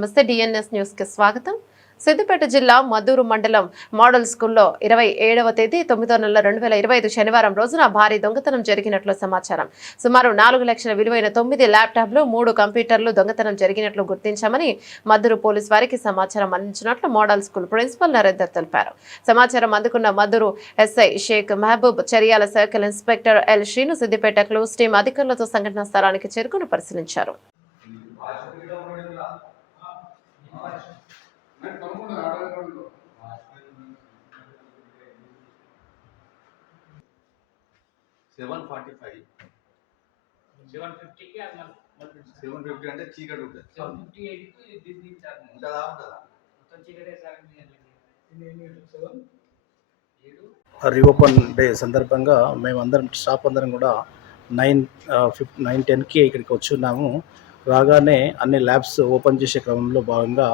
నమస్తే DNS news కి స్వాగతం. సిద్దిపేట జిల్లా మద్దూరు మండలం మోడల్ స్కూల్లో 27వ తేదీ 9వ నెల 2025 శనివారం రోజున భారీ దొంగతనం జరిగినట్లు సమాచారం. సుమారు 4 లక్షల విలువైన 9 ల్యాప్టాప్లు 3 కంప్యూటర్లు దొంగతనం జరిగినట్లు గుర్తించామని మద్దూరు పోలీస్ వారికి సమాచారం అందించినట్లు మోడల్ స్కూల్ ప్రిన్సిపల్ నరేందర్ తెలిపారు. సమాచారం అందుకున్న Maddur SI Shaik Mahaboob, Cheriyal circle inspector L Srinu Siddipet clues team అధికారులతో సంఘటనా స్థలానికి చేరుకుని పరిశీలించారు. అంటే చీకటి ఉంటుంది. 758 రీఓపెన్ డే సందర్భంగా మేమందరం స్టాఫ్ అందరం కూడా 9:10కి ఇక్కడికి వచ్చున్నాము. రాగానే అన్ని ల్యాబ్స్ ఓపెన్ చేసే క్రమంలో భాగంగా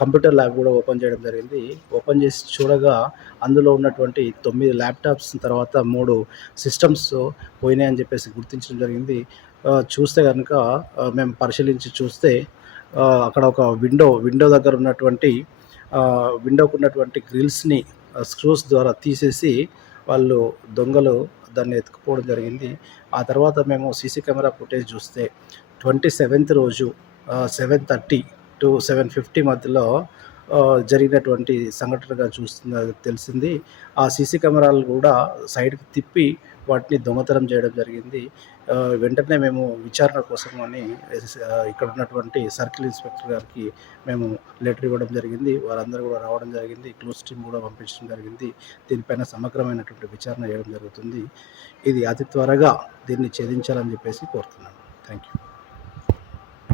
కంప్యూటర్ ల్యాబ్ కూడా ఓపెన్ చేయడం జరిగింది. ఓపెన్ చేసి చూడగా అందులో ఉన్నటువంటి 9 ల్యాప్టాప్స్ తర్వాత 3 సిస్టమ్స్ పోయినాయని చెప్పేసి గుర్తించడం జరిగింది. చూస్తే కనుక మేము పరిశీలించి చూస్తే అక్కడ ఒక విండో దగ్గర ఉన్నటువంటి విండోకు ఉన్నటువంటి గ్రిల్స్ని స్క్రూస్ ద్వారా తీసేసి వాళ్ళు దొంగలు దాన్ని ఎత్తుకుపోవడం జరిగింది. ఆ తర్వాత మేము సీసీ కెమెరా ఫుటేజ్ చూస్తే 27th రోజు 7:30 to 7:50 మధ్యలో జరిగినటువంటి సంఘటనగా తెలిసింది. ఆ సీసీ కెమెరాలు కూడా సైడ్కి తిప్పి వాటిని దొంగతనం చేయడం జరిగింది. వెంటనే మేము విచారణ కోసం అని ఇక్కడ ఉన్నటువంటి సర్కిల్ ఇన్స్పెక్టర్ గారికి మేము లెటర్ ఇవ్వడం జరిగింది. వారందరూ కూడా రావడం జరిగింది. క్లూస్ టీమ్ కూడా పంపించడం జరిగింది. దీనిపైన సమగ్రమైనటువంటి విచారణ చేయడం జరుగుతుంది. ఇది అతి త్వరగా దీన్ని ఛేదించాలని చెప్పేసి కోరుతున్నాను. Thank you.